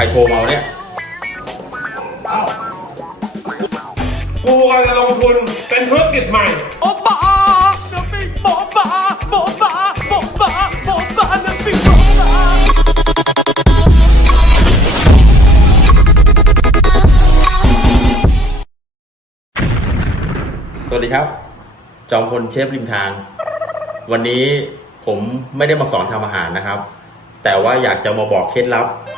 ใครโทรมาวะเนี่ยเอ้ากูกำลังลงทุนเป็นธุรกิจใหม่ โอบาน้ำพริกโบบาโบบาโบบาโบบาน้ำพริกโบบาสวัสดีครับ จอมพลเชฟริมทาง วันนี้ผมไม่ได้มาสอนทำอาหารนะครับ แต่ว่าอยากจะมาบอกเคล็ดลับเค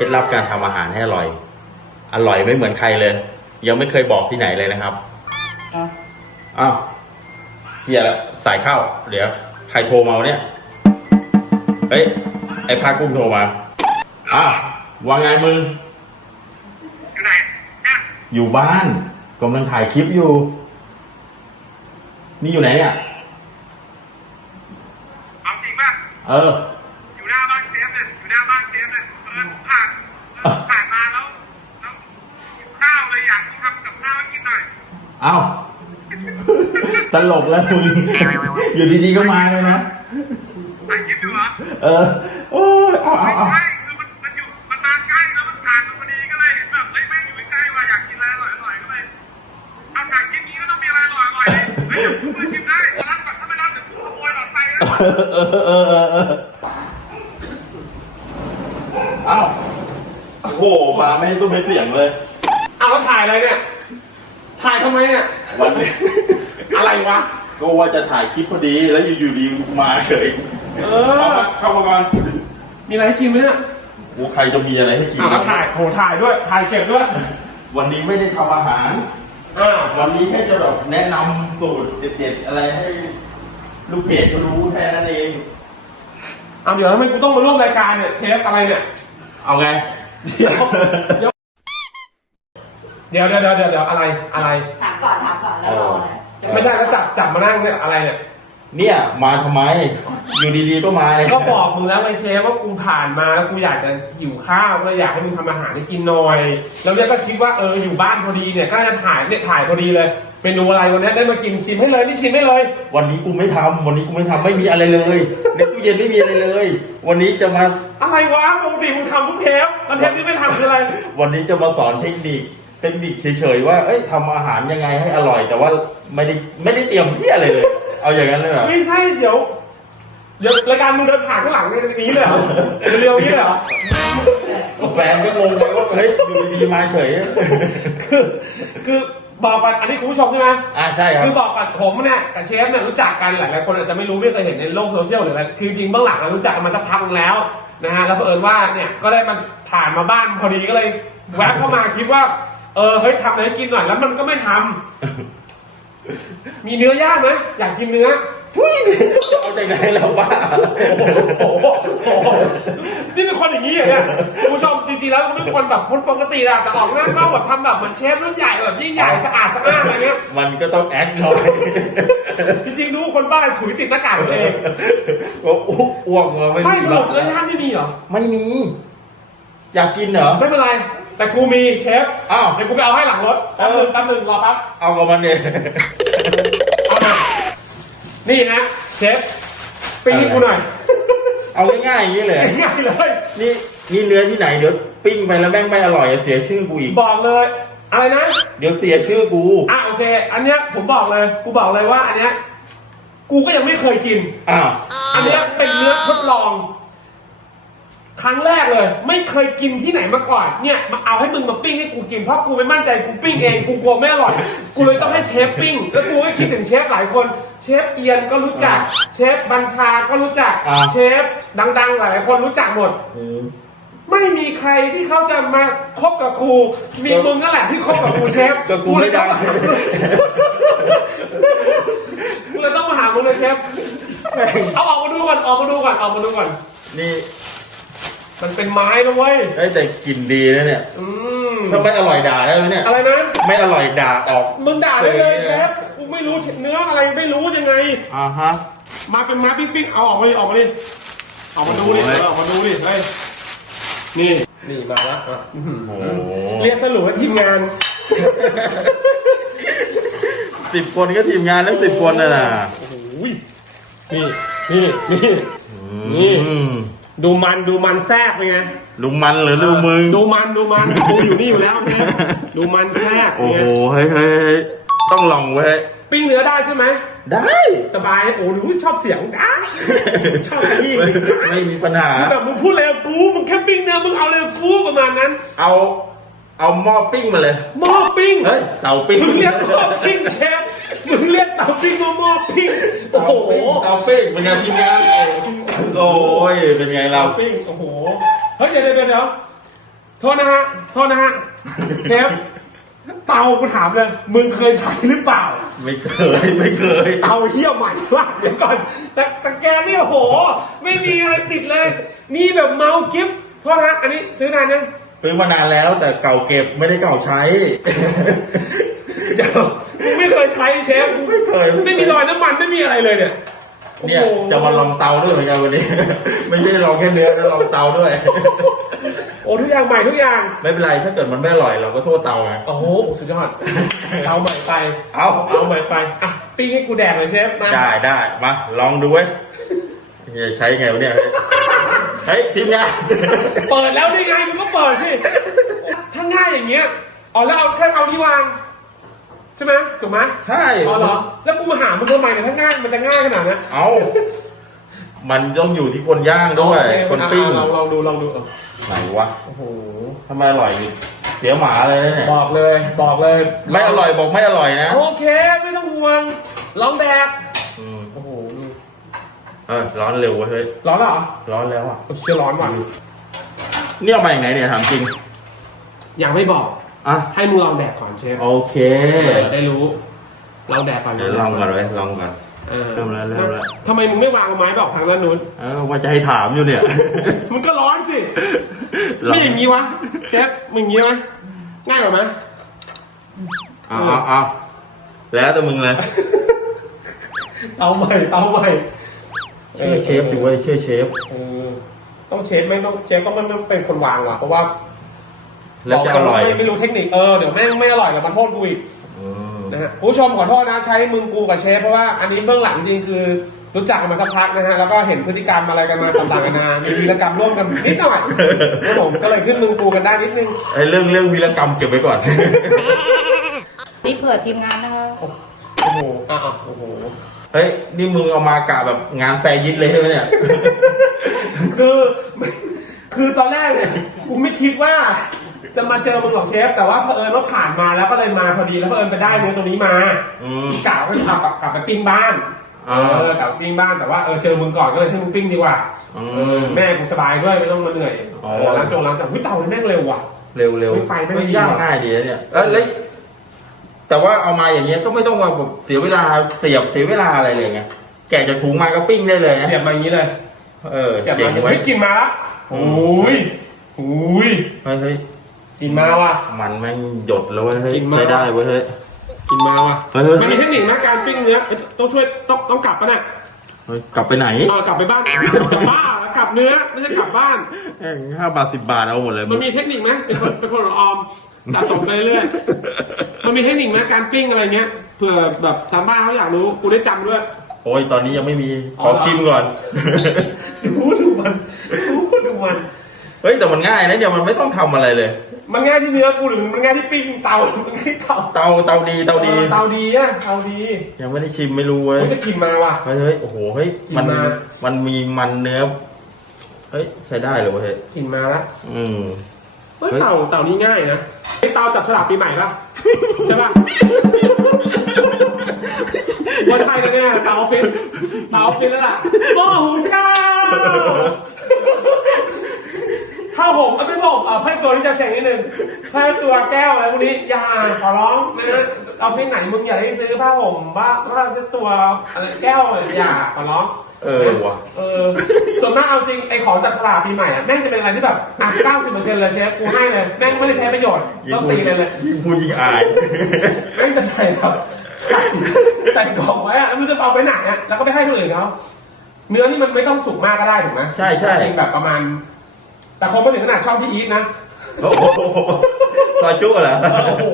ล็ดลับการทำอาหารให้อร่อย อร่อยไม่เหมือนใครเลย ยังไม่เคยบอกที่ไหนเลยนะครับอ้าวเฮียแล้วสายเข้า เดี๋ยวใครโทรมาวะเนี่ย เฮ้ย ไอ้ภาคกุ้งโทรมา อ้าวว่าไงมึง อยู่ไหนเนี่ยอยู่บ้านกำลังถ่ายคลิปอยู่ นี่อยู่ไหนเนี่ยเอาจริงป่ะ เออ เอ้าตลกแล้วมึงอยู่ดีๆก็มาเลยนะถ่ายคลิปอยู่เหรอเออโอ้ยเอาเอาไม่เอาใช่คือมันมันอยู่มันมาใกล้แล้วมันผ่านมาพอดีก็เลยเห็นแบบเฮ้ยแม่งอยู่ใกล้ว่ะอยากกินอะไรอร่อยๆก็เลยเอาถ่ายคลิปนี้ก็ต้องมีอะไรอร่อยๆดิเฮ้ยเดี๋ยวกูมือชิมได้ร้านก่อนถ้าไม่ร้านเดี๋ยวกูขโมยหลอดไฟนะเออเออเออเออเอ้าโอ้โหมาไม่ให้ตุ้มไม่เสียงเลย เอาแล้วถ่ายอะไรเนี่ย ถ่ายทำไมเนี่ย วันนี้ อะไรวะ ก็ว่าจะถ่ายคลิปพอดีแล้วอยู่ๆดีมาเฉยเอเข้าอมาเข้ามาก่อนมีอะไรให้กินไหมเนี่ยโอ้ใครจะมีอะไรให้กินอะแล้วถ่ายโหถ่ายด้วย ถ่ายเก็บด้วย วันนี้ไม่ได้ทำอาหารอ่าวันนี้แค่จะแบบแนะนำสูตรเด็ดๆอะไรให้ ลูกเพจเขารู้แค่นั้นเองเอาเดี๋ยวทำไมกูต้องมาร่วมรายการเนี่ยเชฟอะไรเนี่ย เอาไง เดี๋ยว เดี๋ยวเดี๋ยวเดี๋ยวเดี๋ยวเดี๋ยวอะไรอะไร ถามก่อนถามก่อนแล้วรอนะไม่ใช่ก็จับจับมานั่งเนี่ยอะไรเนี่ย เนี่ยมาทำไม อยู่ดีๆก็มาเลยก็บอกมึงแล้วไงเชฟว่ากูผ่านมาแล้วกูอยากจะหิวข้าวก็เลยอยากให้มึงทำอาหารให้กินหน่อย แล้วเนี่ยก็คิดว่าเอออยู่บ้านพอดีเนี่ยก็จะถ่ายเนี่ยถ่ายพอดีเลยเมนูอะไรวันนี้ได้มากินชิมให้เลยนี่ชิมให้เลย วันนี้กูไม่ทำวันนี้กูไม่ทำไม่มีอะไรเลยในตู้เย็นไม่มีอะไรเลย วันนี้จะมาอะไรวะปกติมึงทำทุกเทปแล้วเทปที่ไม่ทำคืออะไรวันนี้จะมาสอนเทคนิค เทคนิคเฉยๆว่า เอ้ยทำอาหารยังไงให้อร่อย แต่ว่าไม่ได้ไม่ได้เตรียมเพี้ยอะไรเลย เอาอย่างนั้นเลยเหรอไม่ใช่เดี๋ยวเดี๋ยวรายการมึงเดินผ่านข้างหลังเนี่ยอย่างนี้เลยเหรอเร็วๆอย่างนี้เลยเหรอแฟนก็งงเลยว่าเฮ้ยอยู่ดีๆมาเฉย คือคือบอกกันอันนี้คุณผู้ชมใช่ไหมอ่าใช่ครับ คือบอกกันผมเนี่ยกับเชฟเนี่ยรู้จักกันหลายๆคนอาจจะไม่รู้ไม่เคยเห็นในโลกโซเชียลหรืออะไรคือจริงๆเบื้องหลังเรารู้จักกันมาสักพักนึงแล้วนะฮะแล้วเผอิญว่าเนี่ยก็ได้มันผ่านมาบ้านพอดีก็เลยแวะเข้ามาคิดว่า เออเฮ้ยทำอะไรให้กินหน่อยแล้วมันก็ไม่ทำมีเนื้อย่างไหมอยากกินเนื้อทุยเอาจากไหนแล้วบ้าโอ้โหโอ้โหนี่เป็นคนอย่างนี้เหรอเนี่ยคุณผู้ชมจริงๆแล้วก็เป็นคนแบบคนปกติแหละแต่ออกหน้ากล้องแบบทำแบบเหมือนเชฟรุ่นใหญ่แบบยิ่งใหญ่สะอาดสะอ้านอะไรเงี้ย มันก็ต้องแอคหน่อยจริงๆรู้คนบ้าถุยติดหน้ากากตัวเองว่าอ้วกมาไม่ไม่มีสรุปแล้วท่านไม่มีเหรอไม่มี อยากกินเหรอ ไม่เป็นไร แต่กูมีเชฟอ้าว เดี๋ยวกูไปเอาให้หลังรถแป๊บนึงแป๊บนึงรอแป๊บเอากับมันเนี่ยเอามานี่นะเชฟปิ้งให้กูหน่อยเอาง่ายๆอย่างนี้เลย ง่ายๆเลย นี่นี่เนื้อที่ไหนเดี๋ยวปิ้งไปแล้วแม่งไม่อร่อยเสียชื่อกูอีก บอกเลย อะไรนะ เดี๋ยวเสียชื่อกู อะโอเค อันเนี้ยผมบอกเลย กูบอกเลยว่าอันเนี้ย กูก็ยังไม่เคยกิน อ้าว อันเนี้ยเป็นเนื้อทดลอง ครั้งแรกเลย ไม่เคยกินที่ไหนมาก่อนเนี่ยมาเอาให้มึงมาปิ้งให้กูกินเพราะกูไม่มั่นใจกูปิ้งเองกูกลัวไม่อร่อยกูเลยต้องให้เชฟปิ้ง แล้วกูก็คิดถึงเชฟหลายคน เชฟเอียนก็รู้จัก เชฟบัญชาก็รู้จักเชฟดังๆ หลายๆคนรู้จักหมด อืม ไม่มีใครที่เขาจะมาคบกับกูมีมึงนั่นแหละที่คบกับกูเชฟก็กูไม่ดัง กูเลยต้องมาหามึงเลยเชฟเอาออกมาดูก่อนออกมาดูก่อนออกมาดูก่อน นี่ มันเป็นไม้นะเว้ยเอ้ยแต่กลิ่นดีนะเนี่ยอืมถ้าไม่อร่อยด่าได้ไหมเนี่ยอะไรนะไม่อร่อยด่าออกมึงด่าได้เลยเลยเชฟกูไม่รู้เนื้ออะไรไม่รู้ยังไง อ่าฮะมาเป็นไม้ปิ๊งๆเอาออกมาดิออกมาดิออกมาดูดิโอ้ยเออออกมาดูดิเฮ้ยนี่นี่มาแล้วอะอื้อหือโอ้โหเรียกสรุปให้ทีมงาน สิบคนก็ทีมงานแล้วสิบคนน่ะนะโอ้โหนี่นี่นี่นี่ อืม ดูมันดูมันแทรกเป็นไงลุงมันหรือลุงมึง ดูมันดูมันกูอยู่นี่อยู่แล้วเนี่ยดูมันแทรกโอ้เป็นโหไงเฮ้ยเฮ้ยเฮ้ยต้องลองเว้ยปิ้งเนื้อได้ใช่ไหมได้ สบายโอ้ดูชอบเสียงได้ชอบขยี้ไม่ไม่มีปัญหาคือแบบมึงพูดเลยกับกูมึงแค่ปิ้งเนื้อมึงเอาเลยกับกูประมาณนั้นเอา เอาหม้อปิ้งมาเลย หม้อปิ้งเฮ้ย เตาปิ้งมึงเรียกหม้อปิ้งเชฟ มึงเรียกเตาปิ้งว่าหม้อปิ้งโอ้เตาโหปิ้งเตาปิ้งเป็นไงทีมงานโอ้ยเป็นไงเราเตาปิ้งโอ้โหเฮ้ยเดี๋ยวเดี๋ยวเดี๋ยวโทษนะฮะโทษนะฮะเชฟเตากูถามเลยมึงเคยใช้หรือเปล่า ไม่เคยไม่เคยเตาเหี้ยใหม่ว่ะเดี๋ยวก่อนแต่แต่แกนี่โอ้โห ไม่มีอะไรติดเลยมีแบบเมาส์กิฟต์โทษนะฮะอันนี้ซื้อนานยังซื้อมานานแล้วแต่เก่าเก็บไม่ได้เก่าใช้ เดี๋ยว มึงไม่เคยใช้เชฟไม่เคยไม่มีรอยน้ำมันไม่มีอะไรเลยเนี่ยเนี่ยโอ้โหจะมาลองเตาด้วยเหมือนกันวันนี้ ไม่ใช่ลองแค่เนื้อนะลองเตาด้วย โอ้ทุกอย่างใหม่ทุกอย่าง ไม่เป็นไรถ้าเกิดมันไม่อร่อยเราก็โทษเตาไงโอ้โหสุดยอดเอาใหม่ไป เอาเอาใหม่ไปอะปิ้งให้กูแดกเลยเชฟมาได้ได้มาลองดูเว้ยจะใช้ไงวะเนี่ยเฮ้ยทีมงานเปิดแล้วนี่ไงมึงก็เปิดสิถ้าง่ายอย่างเงี้ยอ๋อแล้วเอาแค่เอาที่วางใช่ไหมถูกไหมใช่อ๋อเหรอ แล้วกูมาหามึงทำไมเนี่ยถ้าง่ายมันจะง่ายขนาดนั้นเอามันต้องอยู่ที่คนย่างด้วยโอเคคนปิ้งอะลองลองดูลองดูเออไหนวะโอ้โหทำไมอร่อยดิเสียหมาเลยนะเนี่ยบอกเลยบอกเลย ไม่อร่อยบอกไม่อร่อยนะ โอเค ไม่ต้องห่วงลองแดกอืมโอ้โหนี่เออร้อนเร็วเว้ยเฮ้ยร้อนเหรอร้อนแล้วอะเออเชื่อร้อนว่ะเนี่ยเอามาจากไหนเนี่ยถามจริงยังไม่บอก อะให้มึงลองแดกก่อนเชฟโอเคเออได้รู้ลองแดกก่อนเดี๋ยวลองก่อนไว้ยลองก่อนเออเริ่มแล้วเริ่มแล้วทำไมมึงไม่วางเอาไม้บอกทางด้านนู้นเออว่าจะให้ถามอยู่เนี่ย มันก็ร้อนสิลองไม่อย่างนี้วะเชฟมึงอย่างนี้ไหมง่ายกว่าไหมเอาเอาเอาแล้วแต่มึงเลยเตาใหม่เตาใหม่เชื่อเชฟดิเว้ยเชื่อเชฟเออต้องเชฟไม่ต้องเชฟต้องไม่ไม่เป็นคนวางว่ะเพราะว่า แล้วจะอร่อยไม่ไม่รู้เทคนิคเออเดี๋ยวแม่งไม่อร่อยกับมันโทษกูอีกอืมนะฮะผู้ชมขอโทษนะใช้มึงกูกับเชฟเพราะว่าอันนี้เบื้องหลังจริงคือ รู้จักกันมาสักพักนะฮะแล้วก็เห็นพฤติกรรมอะไรกันมาต่างๆกันานามีวีรกรรมร่วมกันนิดหน่อยครับผมก็เลยขึ้นมึงกูกันได้นิดนึงไอ้เรื่องเรื่องวีรกรรมเก็บไว้ก่อน นี่เผื่อทีมงานนะคะโอ้โหอะอะโอ้โห เฮ้ย นี่มึงเอามากะแบบงานแฟร์ยิตเลยใช่ไหมเนี่ย คือ คือตอนแรกเนี่ยกูไม่คิดว่า จะมาเจอมึงหรอกเชฟ แต่ว่าเผอิญว่าผ่านมาแล้วก็เลยมาพอดีแล้วเผอิญไปได้เนื้อตรงนี้มาอืม กล่าวว่าจะกลับกลับไปปิ้งบ้านอ่าเออกลับไปปิ้งบ้านแต่ว่าเออเจอมึงก่อนก็เลยให้มึงปิ้งดีกว่าอืเออม แม่กูสบายด้วยไม่ต้องมาเหนื่อยอ๋อ เออล้างจงล้างจานวิเตาแม่งเร็วว่ะ เร็วเร็วไม่ไฟไม่ไม่ดียากว่ะง่ายดีนะเนี่ยแล้วแล้วแต่ว่าเอามาอย่างเงี้ยก็ไม่ต้องมาแบบเสียเวลาเสียบเสียเวลาอะไรเลยไงแกะจากถุงมาก็ปิ้งได้เลยนะเสียบมาอย่างนี้เลย เออเสียบเจ๋มางไว้เฮ้ยกลินมาละโอ้ยโอ้ยเฮ้ยเฮ้ย กลินมาว่ะมันแม่งหยดแล้วเว้ยเฮ้ยกินมาใช้ได้เว้ยเฮ้ยกลินมาว่ะเฮ้ยเฮ้ย มันมีเทคนิคนะการปิ้งเนื้อเอ้ยต้องช่วยต้องต้องกลับปะเนี่ยเฮ้ยกลับไปไหนเออกลับไปบ้านกลับบ้านแล้วกลับเนื้อไม่ใช่กลับบ้าน แม่งห้าบาทสิบบาทเอาหมดเลยมันมีเทคนิคไหมเป็นคนเป็นคนออมสะสมไปเรื่อยๆมันมีเทคนิคไหมการปิ้งอะไรเงี้ยเผื่อแบบทางบ้านเขาอยากรู้กูได้จำด้วย โอ้ยตอนนี้ยังไม่มีอ๋ขออเหรอ ชิมก่อน รู้ดูมันรู้ดูมันเฮ้ยแต่มันง่ายนะเนี่ยมันไม่ต้องทำอะไรเลย มันง่ายที่เนื้อกูหรือมันง่ายที่ปิ้งเตามันง่ายที่เตาเตาเตาดีเตาดีออเตาดีอะเตาดียังไม่ได้ชิมไม่รู้เว้ยมันจะกินมาว่ะ เฮ้ยเฮ้ยโอ้โหเฮ้ยมันกินมา มันมีมันเนื้อเฮ้ยใช้ได้เลยเว้ยเฮ้ยกินมาละอืม เฮ้ยเฮ้ย เตาเตานี่ง่ายนะไอเตาจับฉลากปีใหม่ป่ะใช่ป่ะว่าใช่แน่ๆเตาออฟฟิศเตาออฟฟิศแล้วล่ะหม้อหุงข้า วข้าวผมเอาไม่บอกเอาไพ่ตัวนี้จะเสียงนิดนึงไพ่ตัวแก้วอะไรพวกนี้อย่าขอร้องนะออฟฟิศไหนมึงอย่าได้ซื้อผ้าห่มว่าว่าจะตัวอะไรแก้วอย่าขอร้อง เออว่ะเออส่วนมากเอาจริงไอ้ของจัดตลาดปีใหม่อะแม่งจะเป็นอะไรที่แบบอะเก้าสิบเปอร์เซ็นต์เลยเชฟกูให้เลยแม่งไม่ได้ใช้ประโยชน์ยิ่ต้องพูดตีเลยเลยยิ่งพูดยิ่งอาย แม่งจะใส่แบบใส่ใส่กล่องไว้อะแล้วมันจะเอาไปไหนอะแล้วก็ไปให้คนอื่นเขาเนื้อนี่มันไม่ต้องสุกมากก็ได้ถูกไหมใช่ใช่ จริงแบบประมาณ แต่คงไม่ถึงขนาดชอบพี่อีทนะโอ้โหซอยจุ๊เหรอเออโอ้โห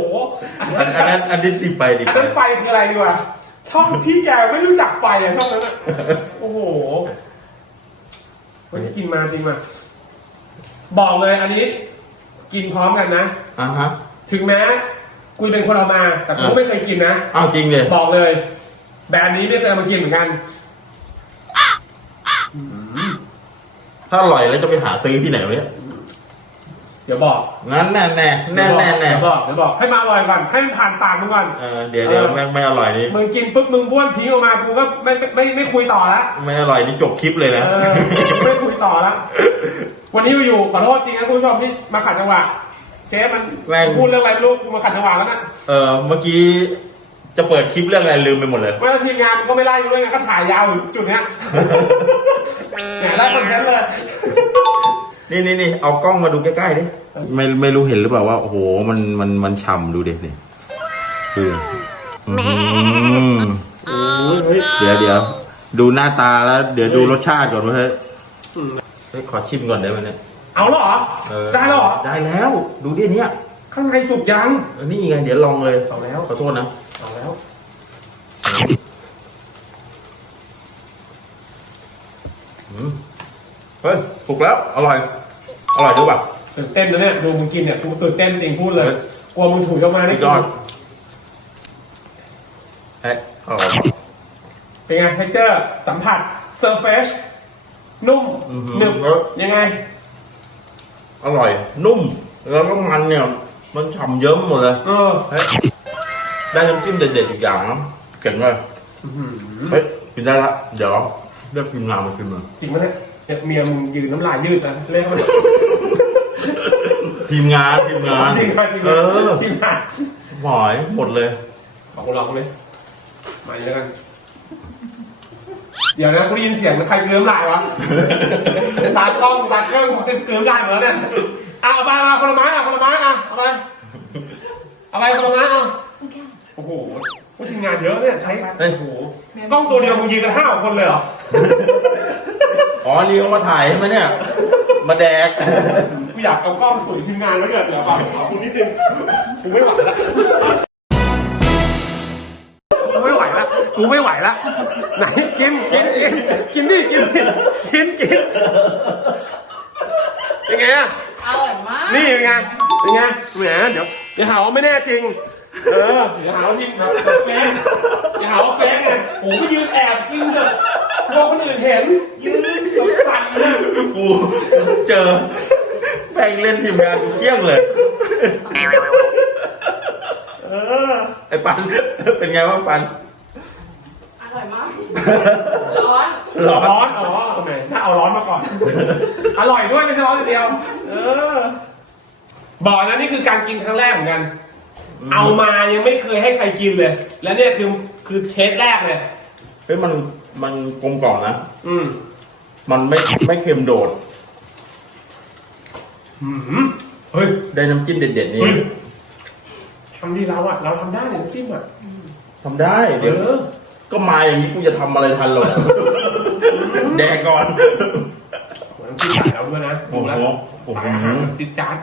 อันอันนั้นอันนี้ดิบไปดิบอันไปนั้นไฟคืออะไรดีวะช่องพี่แจไม่รู้จักไฟอะช่องนั้นอะโอ้โหวันนี้กินมาจริงมาบอกเลยอันนี้ กินพร้อมกันนะ อะฮะ ถึงแม้กูเป็นคนเอามา แต่กูอะ ไม่เคยกินนะอ้าวจริงเลยบอกเลย แบรนด์นี้ไม่เคยเอามากินเหมือนกัน ถ้าอร่อยแล้วจะไปหาซื้อที่ไหนวะเนี่ยเดี๋ยวบอกงั้นแน่แน่แน่แน่แน่เดี๋ยวบอกเดี๋ยวบอกให้มาอร่อยก่อนให้มันผ่านปากมึงก่อน เออเดี๋ยวเดี๋ยวแม่งไม่อร่อยนี่มึงกินปุ๊บมึงบ้วนทิ้งออกมากูก็ไม่ไม่ไม่ไม่คุยต่อละไม่อร่อยนี่จบคลิปเลยเอนะอไม่คุยต่อละวันนี้อยู่ๆขอโทษจริงนะคุณผู้ชมที่มาขัดจังหวะเชฟมันแม่งพูดเรื่องอะไรไม่รู้กูมาขัดจังหวะแล้วนะเออเมื่อกี้จะเปิดคลิปเรื่องอะไรลืมไปหมดเลยว่าทีมงานมันก็ไม่ไล่กูด้วยไงก็ถ่ายยาวอยู่จุดเนี้ย เนี่ยไล่คอนเทนต์เลยนี่นี่นี่เอากล้องมาดูใกล้ๆดิไม่ไม่รู้เห็นหรือเปล่าว่าโอ้โหมันมันมันฉ่ำดูดินี่คืออืมเดี๋ยวเดี๋ยวดูหน้าตาแล้ว เดี๋ยวดูรสชาติก่อนว่าเฮ้ยเฮ้ยขอชิมก่อนได้ไหมเนี่ยเอาเหรอ เออได้เหรอ ได้แล้ว ดูดิเนี่ยข้างในสุกยัง นี่ไงเดี๋ยวลองเลยเอาแล้วขอโทษนะ เอาแล้วอืมเฮ้ยสุกแล้ว อร่อย อร่อยด้วยป่ะตื่นเต้นนะเนี่ยดูมึงกินเนี่ยกูตื่นเต้นจริงพูดเลยกลัวมึงถูกออกมาได้สุดยอดเฮ้ยอร่อยป่ะเป็นไงเทคเจอร์สัมผัสเซอร์เฟชนุ่มอื้อหือหนึบยังไง อร่อย นุ่ม แล้วก็มันเนี่ย มันฉ่ำเยิ้มหมดเลยเออเฮ้ยได้น้ำจิ้มเด็ดๆอีกอย่างนะเก่งเลยอื้อหือเฮ้ยกินได้ละ เดี๋ยว เรียกทีมงานมากินมาจริงไหมเนี่ยเนี่ยเมียมึงยืนน้ำลายยืดนะเรียกมันทีมงานทีมงานจริงครับจริงเออจริงค่ะหอยหมดเลยลองลองเลยมาอีกแล้วกันเดี๋ยวนะกูได้ยินเสียงใครเกลือน้ำลายวะตากล้องตากล้องเกลือน้ำลายหมดแล้วเนี่ยเอาเอาไปเอาผลไม้เอาผลไม้เอาเอาไปเอาไปผลไม้เอาโอ้โหผู้ทีมงานเยอะเนี่ยใช้เฮ้ยโอ้โหกล้องตัวเดียวมึงยืนกันห้าคนเลยเหรอ อ๋อนี่เขามาถ่ายใช่ไหมเนี่ย มาแดก กูอยากเอากล้องสวยทีมงานแล้วเกิดเดี๋ยวฟังขอคุณนิดนึงกูไม่ไหวละกูไม่ไหวละกูไม่ไหวละไหนกินกินกินกินดิกินดิกินกินเป็นไงอะอร่อยมาก นี่เป็นไงเป็นไงแหมเดี๋ยวอย่าหาว่าไม่แน่จริง เอออย่าหาว่าพิมพ์แบบเฟกอย่าหาว่าเฟกไงโอ้ไม่ยืนแอบกินเถอะ กลัวคนอื่นเห็นยืนแบบสั่นเลยกูเจอแม่งเล่นทีมงานกูเกลี้ยงเลย เออ ไอ้ปัน เป็นไงบ้างปัน อร่อยมาก ร้อนหรอร้อน อ๋อทำไมถ้าเอาร้อนมาก่อน อร่อยด้วยไม่ใช่ร้อนอย่างเดียว เออ บอกนะนี่คือการกินครั้งแรกเหมือนกัน เอามายังไม่เคยให้ใครกินเลย แล้วเนี่ยคือคือเทสแรกเลย เฮ้ยมัน มันกลมกล่อมนะ อืมมันไม่ไม่เค็มโดดหืมเฮ้ยได้น้ำจิ้มเด็ดๆนี่เฮ้ยทำดีเราอะเราทำได้เนี่ยน้ำจิ้มอะทำได้เอเดี๋ยว อก็มาอย่างนี้กูจะทำอะไรทันหรอกแดกก่อน เหมือนที่ใส่เราด้วยนะโอ้โหโอ้โหสายอาหารจิตจัด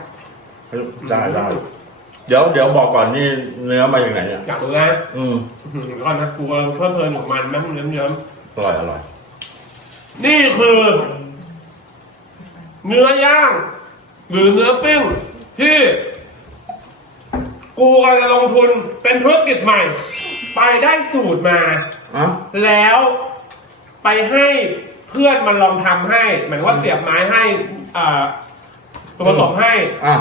ได้ได้เดี๋ยวเดี๋ยวบอกก่อนนี่เนื้อมาอย่างไหนเนี่ย อยากรู้นะอืมอื้อหือก่อนนะกูกำลังเพลิดเพลินของมันแม่งเยิ้มเยิ้ม อร่อยอร่อยๆนี่คือ เนื้อย่างหรือเนื้อปิ้งที่กูกำลังจะลงทุนเป็นธุรกิจใหม่ ไปได้สูตรมา อะ แล้วไปให้เพื่อนมันลองทำให้ เหมือนว่าเสียบไม้ให้อ่าตัวผสมให้ อะ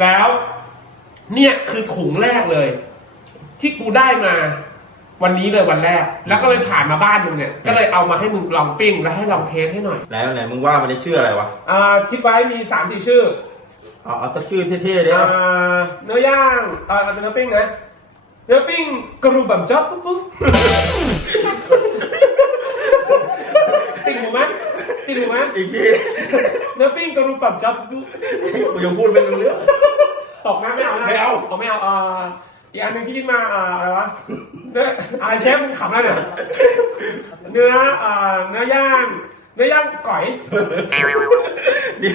แล้ว เนี่ยคือถุงแรกเลย ที่กูได้มา วันนี้เลยวันแรก แล้วก็เลยผ่านมาบ้านมึงเนี่ย ก็เลยเอามาให้มึงลองปิ้งและให้ลองเทสให้หน่อยไหนไหนมึงว่ามันจะชื่ออะไรวะอ่าคิดไว้มีสามสี่ชื่อเอาเอาสักชื่อเท่ๆเดี๋ยวอ่าเนื้อย่างอ่าเป็นเนื้อปิ้งนะเนื้อปิ้งกระดูกแบบจ๊อบปุ๊บปุ๊บติดหูไหมติดหูไหมอีกทีเนื้อปิ้งกระดูกแบบจ๊อบปุ๊บกูยังพูดไม่รู้เรื่องตกนะไม่เอานะไม่เอา เอาไม่เอาอ่า อีกอันหนึ่งที่คิดมาอ่าอะไรวะเนื้ออะไรเชฟมึงขำแล้วเนี่ยเนื้ออ่าเนื้อย่างเนื้อย่างก๋อยนี่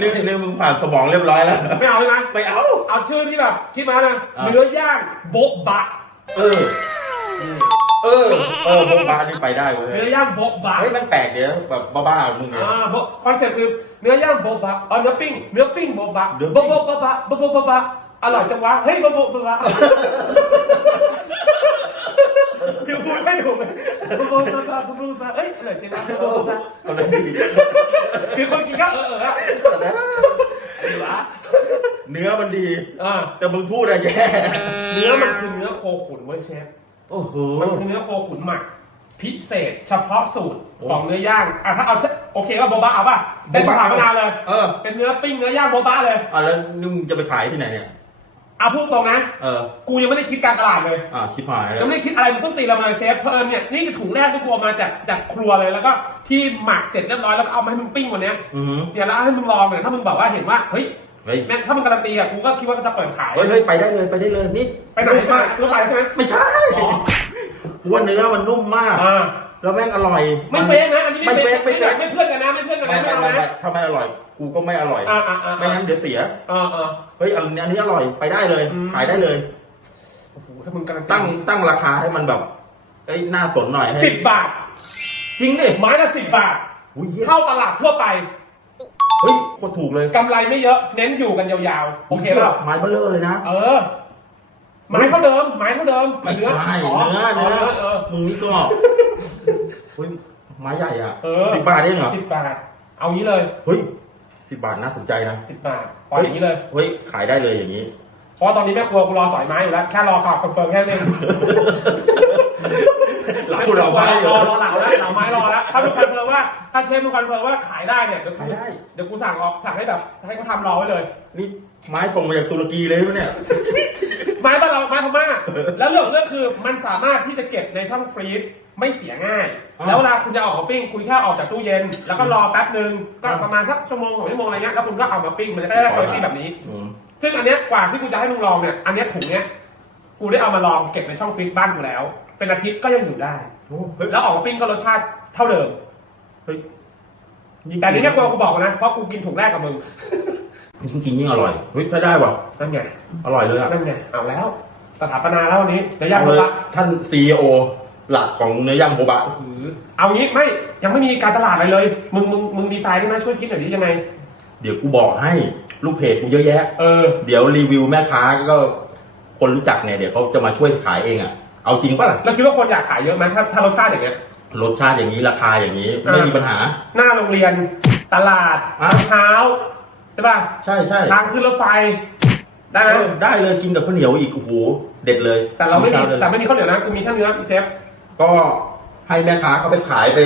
นี่นี่มึงผ่านสมองเรียบร้อยแล้ว ไม่เอาใช่ไหมไม่เอา เอาชื่อที่แบบคิดมานะอ่าเนื้อย่างโบ๊ะบะ เออ เออ เออโบบานี่ไปได้เว้ยเนื้อย่างโบ๊ะบะเฮ้ยมันแปลกเดี๋ยวแบบบ้าๆมึงเนี่ย อ่าโบ๊ะคอนเซ็ปต์คือเนื้อย่างโบ๊ะบะอ๋อเนื้อปิ้งเนื้อปิ้งโบ๊ะบะเนื้อปิ้โบ๊ะง โบ๊ะบะบะโบ๊ะโบ๊ะบะบะ อร่อยจังวะ เฮ้ยโบ๊ะโบ๊ะบะบะคือพูดไม่ถูกเลยโบ๊ะโบ๊ะบะบะโบ๊ะโบ๊ะบะเอ้ยอร่อยจังวะโบ๊ะโบ๊ะบะเอาเลยดีคือคนกินก็เออเอออะไอ้วะเนื้อมันดี อ่าแต่มึงพูดอะแย่เนื้อมันคือเนื้อโคขุนเว้ยเชฟ โอ้โห มันคือเนื้อโคขุนหมัก พิเศษเฉพาะสูตรของเนื้อย่าง อะถ้าเอาโอเคก็โบบะเอาป่ะเป็นสถาปนาเลย เออ เป็นเนื้อปิ้งเนื้อย่างโบบะเลย อะแล้วนี่มึงจะไปขายที่ไหนเนี่ย อะพูดตรงนะ เออ กูยังไม่ได้คิดการตลาดเลย อะชิบหายแล้ยังวไม่ได้คิดอะไรมันส้นตีนเราเลยเชฟเพอิญเนี่ยนี่คือถุงแรกที่กูเอามาจากจากครัวเลยแล้วก็ที่หมักเสร็จเรียบร้อยแล้วก็เอามาให้มึงปิ้งวันเนี้ยอือหือเนี่ยแล้วให้มึงลองเนี่ยถ้ามึงบอกว่าเห็นว่าเฮ้ยเฮ้ย แม่งถ้ามึงการันตีอะกูก็คิดว่าจะเปิดขาย เฮ้ยเฮ้ยไปได้เลยไปได้เลยนี่ไปไหนมาเพื่อไปใช่ไหมไม่ใช่อ๋อ กูว่าเนื้อมันนุ่มมาก อ่าแล้วแม่งอร่อยไม่เฟกนะอันนี้ไม่ไม่เฟเฟกกไม่เฟกไม่เพื่อนกันนะไม่เพื่อนกันไม่นะไม่ไม่เอาไม่ไม่นะถ้าไม่อร่อย กูก็ไม่อร่อย อ่าอ่าอ่าไม่งั้นเดี๋ยวเสีย อ่าอ่า เฮ้ยอันนี้อันนี้อร่อยไปได้เลย อืม ขายได้เลย โอ้โหถ้ามึงการันตีตั้งตั้งราคาให้มันแบบเอ้ยน่าสนหน่อยให้สิบบาท จริงดิไม้ละสิบบาท อุ้ยเหี้ยเข้าตลาดทั่วไปเฮ้ยโคตรถูกเลยกำไรไม่เยอะ เน้นอยู่กันยาวๆ โอเคเปล่าไม้เบลเลอร์เลยนะ เออ ไม้เท่าเดิม ไม้เท่าเดิมไม่ใช่อ๋อเนื้ออ๋อเนื้อเออ มึงนี่ก็เฮ้ยไม้ใหญ่อะเออ สิบบาทเองเหรอสิบบาท เอางี้เลย เฮ้ย สิบบาทน่าสนใจนะสิบบาทปล่อยอย่างนี้เลย เฮ้ยขายได้เลยอย่างนี้ เพราะตอนนี้แม่ครัวกูรอสอยไม้อยู่แล้ว แค่รอข่าวคอนเฟิร์มแค่นี้หลังกูเราไม้อยู่รอรอเหล่าแล้วเหล่าไม้รอแล้วถ้าดูคอนเฟิร์มว่าถ้าเชฟดูคอนเฟิร์มว่าขายได้เนี่ยเดี๋ยวกูขายได้เดี๋ยวกูสั่งออกสั่งให้แบบให้เขาทำรอไว้เลยนี่ไม้ส่งมาจากตุรกีเลยใช่ไหมเนี่ยไม้บ้านเราไม้พม่าแล้วเรื่องของเรื่องคือมันสามารถที่จะเก็บในช่องฟรีซ ไม่เสียง่าย อ่าแล้วเวลาคุณจะออกมาปิ้ง คุณแค่ออกจากตู้เย็น แล้วก็รอแป๊บหนึ่งก็อ่า ประมาณสักชั่วโมงสองชั่วโมงอะไรเงี้ยแล้วคุณก็เอามาปิ้งมันจะได้คุณภาพแบบนี้ อืม ซึ่งอันเนี้ยกว่าที่กูจะให้มึงลองเนี่ย อันเนี้ยถุงเนี้ยกูได้เอามาลองเก็บในช่องฟรีซบ้านกูแล้ว เป็นอาทิตย์ก็ยังอยู่ได้ โอ้เฮ้ยแล้วออกมาปิ้งก็รสชาติเท่าเดิมเฮ้ยแต่อันนี้เนี่ยครัวกูบอกนะ เพราะกูกินถุงแรกกับมึงจริงๆยิ่งอร่อยเฮ้ยใช้ได้ว่ะนั่นไง อร่อยเลยอะนั่นไง เอาแล้ว สถาปนาแล้ววันนี้เดี๋ยวย่างเอาโบเลยบะท่านซีอ หลักของเนื้อย่างโบบะ หือเอางี้ไม่ยังไม่มีการตลาดอะไรเลย มึงมึงมึงดีไซน์ได้ไหมช่วยคิดหน่อยดิยังไง เดี๋ยวกูบอกให้ลูกเพจกูเยอะแยะ เออ เดี๋ยวรีวิวแม่ค้าก็คนรู้จักเนี่ยเดี๋ยวเขาจะมาช่วยขายเองอะ เอาจริงปะล่ะ แล้วคิดว่าคนอยากขายเยอะไหมถ้าถ้ารสชาติอย่างเงี้ย รสชาติอย่างนี้ราคาอย่างนี้อ่าไม่มีปัญหา หน้าโรงเรียน ตลาดอะเช้าใช่ป่ะใช่ใช่ทางขึ้นรถไฟได้ไหมเออได้เลยกินกับข้าวเหนียวอีกโอ้โหเด็ดเลยแต่เราไม่มีช้ลยแต่ไม่มีข้าวเหนียวนะกูมีแค่เนื้อเชฟ ก็ให้แม่ค้าเขาไปขายไป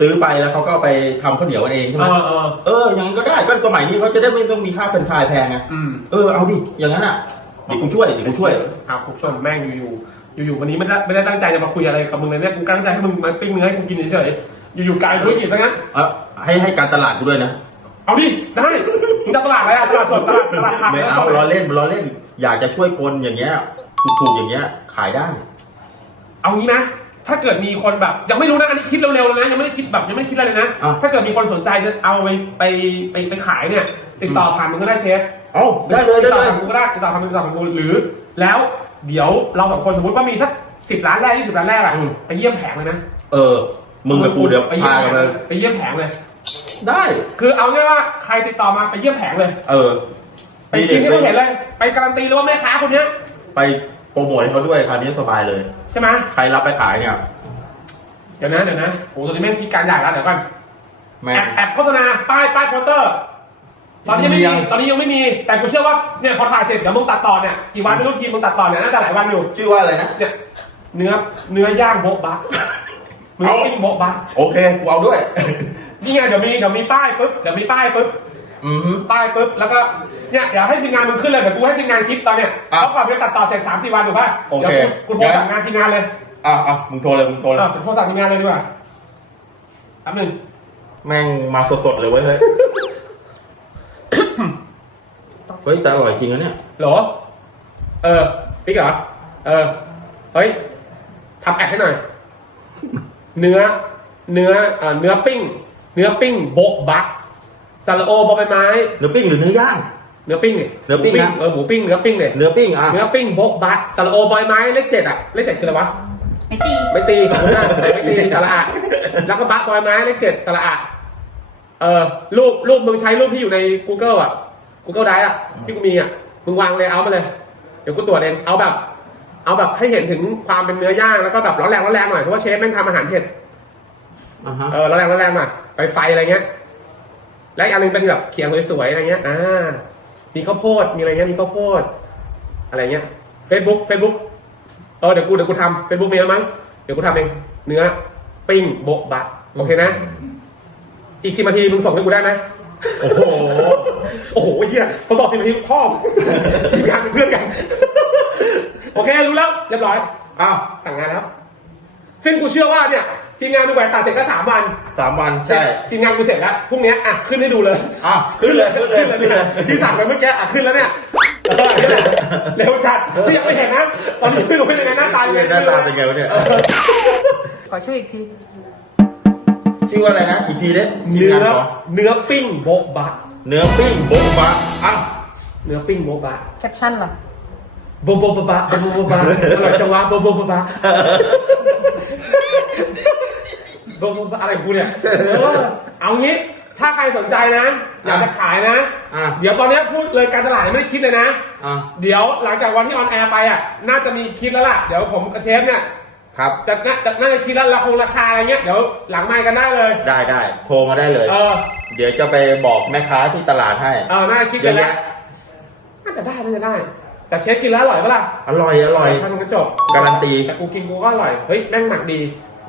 ซื้อไปแล้วเขาก็ไปทำข้าวเหนียวกันเองใช่ไหเอมอเออเอออย่างนั้นก็ได้ก็สมัยนี้เขาจะได้ไม่ต้องมีค่าแฟรนไชส์แพงไงอืมเออเอาดิอย่างนั้นอะเดี๋ยวกูช่วยเดี๋ยวกูช่วยอะคุณผู้ชมแม่งอยู่ๆอยู่ๆวันนี้ไม่ได้ไม่ได้ตั้งใจจะมาคุยอะไรกับมึงเลยเนี่ยกูตั้งใจให้มึงมาปิ้งเนื้อให้กูกินเฉยๆอยู่ๆกลายเป็นธุรกิจซะงั้น เออให้ให้การตลาดกูด้วยนะ เอาดิ ได้ มึงจะตลาดอะไรอะตลาดสดตลาดตลาดผักไม่เอาล้อเล่นล้อเล่น อยากจะช่วยคนอย่างเงี้ยถูกๆอย่างเงี้ยขายได้ เอางี้นะ ถ้าเกิดมีคนแบบ ยังไม่รู้นะอันนี้คิดเร็วๆแล้วนะยังไม่ได้คิดแบบยังไม่ได้คิดอะไรเลยนะ อะ ถ้าเกิดมีคนสนใจจะเอาไปไปไปไปขายเนี่ย ติดต่อผ่านมึงก็ได้เชฟเอาได้เลยติได้ดต่อเลยผ่านกูก็ได้ติดต่อผ่านมึงติดต่อผ่านกูหรือ แล้วเดี๋ยวเราสองคนสมมติว่ามีสักสิบล้านแรกยี่สิบล้านแรกอะอืมไปเยี่ยมแผงเลยนะเออ มึงกับกูเดี๋ยวไปเยี่ยพามแผกันงเลยไปเยี่ยมแผงเลย ได้ คือเอาง่ายว่าใครติดต่อมาไปเยี่ยมแผงเลย เออไปกินที่เขาเห็นเลย ไปการันตีเลยว่าแม่ค้าคนเนี้ย ไปโปรโมทให้เขาด้วยคราวนี้สบายเลยใช่ไหมใครรับไปขายเนี่ยเดี๋ยวนะเดี๋ยวนะโอ้ตอนนี้แม่งคิดการใหญ่แล้วเดี๋ยวก่อนแม่แองบแอบโฆษณาป้ายป้ายโปสเตอร์ ตอนนี้ยังไม่ยัมีงตอนนี้ยังไม่มีแต่กูเชื่อว่าเนี่ยพอถ่ายเสร็จเดี๋ยวมึงตัดต่อเนี่ยกี่วันไม่รู้ทีมมึงตัดต่อเนี่ยน่าจะหลายวันอยู่ชื่อว่าอะไรนะ เนี่ยเนื้อเนื้อย่างโบ๊ะบะเนื้อปิ้งโบ๊ะบะ โอเคกูเอาด้วย นี่ไงเดี๋ยวมีเดี๋ยวมีป้ายปุ๊บเดี๋ยวมีป้ายปุ๊บ อือฮึป้ายปุ๊บแล้วก็เนี่ยเดี๋ยวให้ทีมงานมึงขึ้นเลยเดี๋ยวกูให้ทีมงานคลิปตอนเนี้ยอะเพราะก่อนจะตัดต่อเสร็จสามสี่วันถูกป่ะโอเคเดี๋ยวกูกูโทรสั่งงานทีมงานเลยอะอะมึงโทรเลยมึงโทรเลยเออกูโทรสั่งทีมงานเลยดีกว่าแป๊บหนึงแม่งมาสดๆเลยเว้ยเฮ้ย เฮ้ยแต่อร่อยจริงนะเนี่ยเหรอเออปิ๊กเหรอเออเฮ้ยทำแอดให้หน่อย เนื้อ เนื้อเอ่อเนื้อปิ้ง เนื้อปิ้งโบ๊ะบัก ซาลาโอบอใบไม้เนื้อปิ้งหรือเนื้อย่าง เนื้อปิ้งเนี่ยเนื้อปิ้งนะ เออหมูปิ้งเนื้อปิ้งเนี่ยเนื้อปิ้งอะเนื้อปิ้งโบ๊ะบักซาลาโอบอยไม้เลขเจ็ดอะเลขเจ็ดคืออะไรวะไม่ตีไม่ตีขอบคุณมากไม่ตีสระอะแล้วก็บักบอยไม้เลขเจ็ดสระอะเออรูปรูปมึงใช้รูปที่อยู่ใน Google อะ Google Drive อะที่กูมีอะมึงวางเลยเอามาเลย เดี๋ยวกูตรวจเองเอาแบบ เอาแบบให้เห็นถึงความเป็นเนื้อย่างแล้วก็แบบร้อนแรงร้อนแรงหน่อยเพราะว่าเชฟแม่งทำอาหารเผ็ดอ่าฮะเออร้อนแรงร้อนแรงหน่อยไปไฟอะไรเงี้ย และอีกอันหนึงเป็นแบบเขียงสวยๆอะไรเงี้ย อ่า มีข้าวโพด มีอะไรเงี้ย มีข้าวโพด อะไรเงี้ย Facebook Facebook เออเดี๋ยวกูเดี๋ยวกูทำ Facebook มีแล้วมั้ง เดี๋ยวกูทำเอง เนื้อ ปิ้งโบะบะ โอเคนะ อีกสิบนาทีมึงส่งให้กูได้ไหมโอ้โห โอ้โหเฮียพอบอกสิบนาทีพ่อทีมงานเป็นเพื่อนกัน โอเครู้แล้ว เรียบร้อย อ้าว สั่งงานแล้วซึ่งกูเชื่อว่าเนี่ย ทีมงานดูแหวนตัดเสร็จก็สามวันสามวันใช่ ทีมงานกูเสร็จแล้วพรุ่งนี้อะขึ้นให้ดูเลยอ้าวขึ้นเลยขึ้นเลยขึ้นขึ้นเลเลยยที่สั่งไปเมื่อกี้อะขึ้นแล้วเนี่ยเออเร็วจัดที่ยังไม่เห็นนะตอนนี้ไม่รู้เป็นยังไงหน้าตายังไงหน้าตาเป็นไงวะเนี่ยขอชื่ออีกทีชื่อว่าอะไรนะอีกทีเด้ทีมเนื้องานขอเนื้อปิ้งโบะบะเนื้อปิ้งโบ๊ะบะอ้าวเนื้อปิ้งโบะบะแคปชั่นล่ะโบะโบะบะบะโบะโบะบะบะอร่อยจังวะโบะโบะบะ บะโบะโบะบะอะไรของกูเนี่ยเออเอางี้ ถ้าใครสนใจนะ อยากจะขายนะ อะเดี๋ยวตอนนี้พูดเลยการตลาดยังไม่ได้คิดเลยนะ อะเดี๋ยวหลังจากวันที่ออนแอร์ไปอะ น่าจะมีคิดแล้วล่ะ เดี๋ยวผมกับเชฟเนี่ยครับ จะน่าจะน่าจะคิดแล้วราคงราคาอะไรเงี้ย เดี๋ยวหลังไมค์กันได้เลย ได้ได้โทรมาได้เลย เออ เดี๋ยวจะไปบอกแม่ค้าที่ตลาดให้เออ น่าจะคิดกันแล้วน่าจะได้ น่าจะได้ แต่เชฟกินแล้วอร่อยปะล่ะอร่อยอร่อย ทำมันก็จบการันตี แต่กูกินกูก็อร่อย เฮ้ย แม่งหมักดี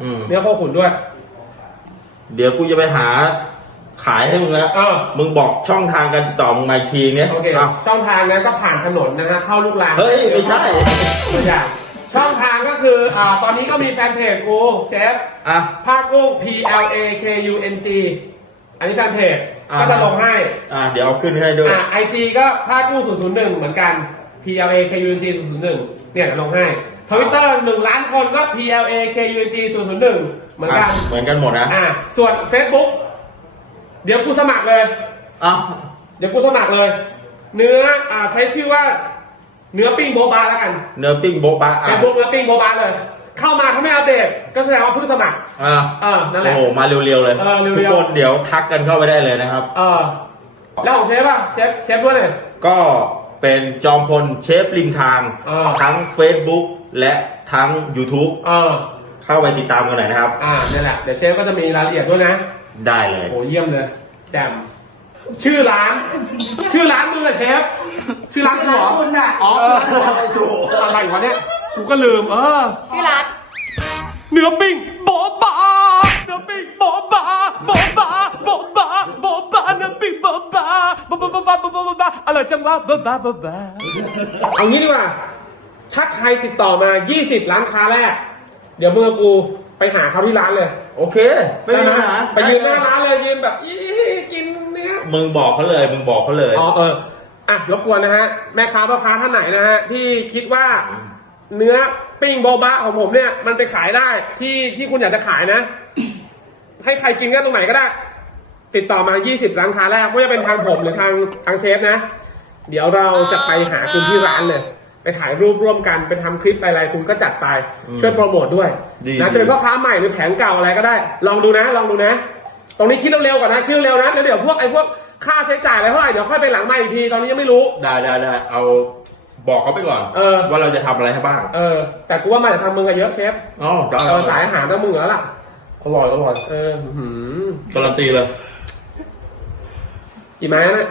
อืม เนื้อโคขุนด้วย เดี๋ยวกูจะไปหาขายให้มึงแล้วเออ มึงบอกช่องทางการติดต่อมึงมาอีกทีเนี้ยโอเคอ้าวช่องทางนั้นก็ผ่านถนนนะฮะเข้าลูกลางเฮ้ยไม่ใช่ตัวอย่างช่องทางก็คืออ่าตอนนี้ก็มีแฟนเพจกูเชฟอะ ผ้ากุ้ง P L A K U N G อันนี้แฟนเพจอ่า ก็จะลงให้อะเดี๋ยวเอาขึ้นให้ด้วย อ่าไอจีก็ผ้ากุ้ง001 เหมือนกัน P L A K U N G 001เนี่ยเดี๋ยวลงให้ ทวิตเตอร์หนึ่งล้านคนก็ P L A K U N G 001เหมือนกันอะเหมือนกันหมดนะอ่า ส่วน Facebook เดี๋ยวกูสมัครเลย อ้าวเดี๋ยวกูสมัครเลย เนื้ออ่าใช้ชื่อว่า เนื้อปิ้งโบบาแล้วกันเนื้อปิ้งโบ๊ะบะเฟอะซบุ๊กเนื้อปิ้งโบบาเลย เข้ามาถ้าไม่อัปเดต ก็แสดงว่าเพิ่งสมัคร อะเออนั่นแหละ โอ้โหมาเร็วๆเลย เออเร็วๆ ทุกคนเดี๋ยวทักกันเข้าไปได้เลยนะครับ เออแล้วของเชฟป่ะเชฟเชฟด้วยเนี่ยก็เป็นจอมพลเชฟริมทางเออทั้ง Facebook และทั้ง YouTube เออเข้าไปติดตามกันหน่อยนะครับ อ่านี่นแหละ เดี๋ยวเชฟก็จะมีรายละเอียดด้วยนะได้เลยโอ้เยี่ยมเลย แจ่มชื่อร้าน ชื่อร้านมึงอะเชฟ ชื่อร้านมึงเหรอคุณอะอ๋อชื่อร้านมึงอะไรวะเนี่ย กูก็ลืม เออ ชื่อร้านเนื้อปิ้งโบบาเนื้อปิ้งโบบาโบบาโบบาโบบาเนื้อปิ้งโบบาโบบาโบบาโบบาโบบาอร่อยจังวะโบบาโบบาเอางี้ดีกว่า ถ้าใครติดต่อมา 20 ร้านค้าแรก เดี๋ยวมึงกับกูไปหาเขาที่ร้านเลย โอเค ไม่มีด้ปัญหาไปยืนหน้าร้านเลยยืนแบบอีกินเนี้ยมึงบอกเขาเลยมึงบอกเขาเลยอ๋อเอออะรบกวนนะฮะ แม่ค้าพ่อค้าท่านไหนนะฮะ ที่คิดว่าเนื้อปิ้งโบบะของผมเนี่ย มันไปขายได้ที่ที่คุณอยากจะขายนะ ให้ใครกินก็ตรงไหนก็ได้ ติดต่อมา 20 ร้านค้าแรกไม่ว่าจะเป็นทางผมหรือทางทางเชฟนะ เดี๋ยวเราจะไปหาคุณที่ร้านเลย ไปถ่ายรูปร่วมกันไปทำคลิปอะไรๆคุณก็จัดไป อืมช่วยโปรโมทด้วยดีนะดี จะเป็นพ่อค้าใหม่หรือแผงเก่าอะไรก็ได้ ลองดูนะ ลองดูนะ ตรงนี้คิดเร็วๆก่อนนะคิดเร็วๆนะแล้วเดี๋ยวพวกไอ้พวกค่าใช้จ่ายอะไรเท่าไหร่เดี๋ยวค่อยไปหลังใหม่อีกทีตอนนี้ยังไม่รู้ ได้ได้ได้เอาบอกเขาไปก่อนเออ ว่าเราจะทำอะไรให้บ้างเออ แต่กูว่ามาจากทางมึงอะเยอะเชฟอ๋อได้เออสายอาหารต้องมึงแล้วล่ะอร่อยอร่อยเออหือการันตีเลย กี่ไม้นะ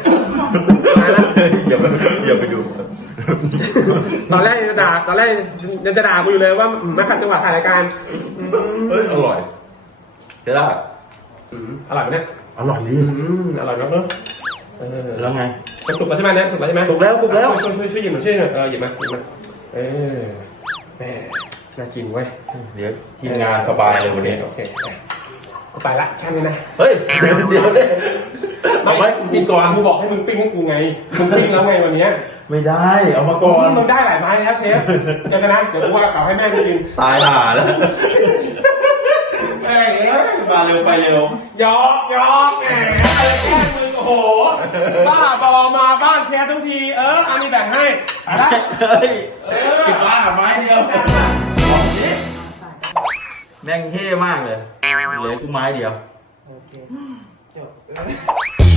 ไม้ละอย่าไปอย่าไปดูตอนแรกยังจะด่าตอนแรกยังจะด่ากูอยู่เลยว่าอืมมาขัดจังหวะถ่ายรายการอืมเฮ้ยอร่อยจะได้อืมอร่อยไหมเนี่ยอร่อยดีอืมอร่อยมากเนอะเออแล้วไงมันสุกแล้วใช่ไหมเนี่ยสุกแล้วใช่ไหมสุกแล้วสุกแล้วช่วยช่วยช่วยหยิบหน่อยช่วยหน่อยเออหยิบมาหยิบมาเออแม่น่ากินเว้ยเดี๋ยวทีมงานสบายเลยวันนี้โอเคโอเคกู ไปละแค่นี้นะเฮ้ย เดี๋ยวเด้เอาไว้กินก่อนกูบอกให้มึงปิ้งให้กูไงมึงปิ้งแล้วไงวันเนี้ยไม่ได้ เอามาก่อน มึงได้หลายไม้แล้วเชฟเจอกันนะเดี๋ยวกูว่ากลับให้แม่กูกินตายห่าแล้วแม่งเอ้ยมาเร็วไปเร็ว หยอกหยอกแหมอะไรแกล้งมึงโอ้โหบ้าบอมาบ้านเชฟทั้งที เอออันนี้แบ่งให้ไปละเฮ้ยเออ กินปลาไม้เดียวได้ละบอกนี้ แม่งเท่มากเลยเหลือกูไม้เดียว โอเค จบ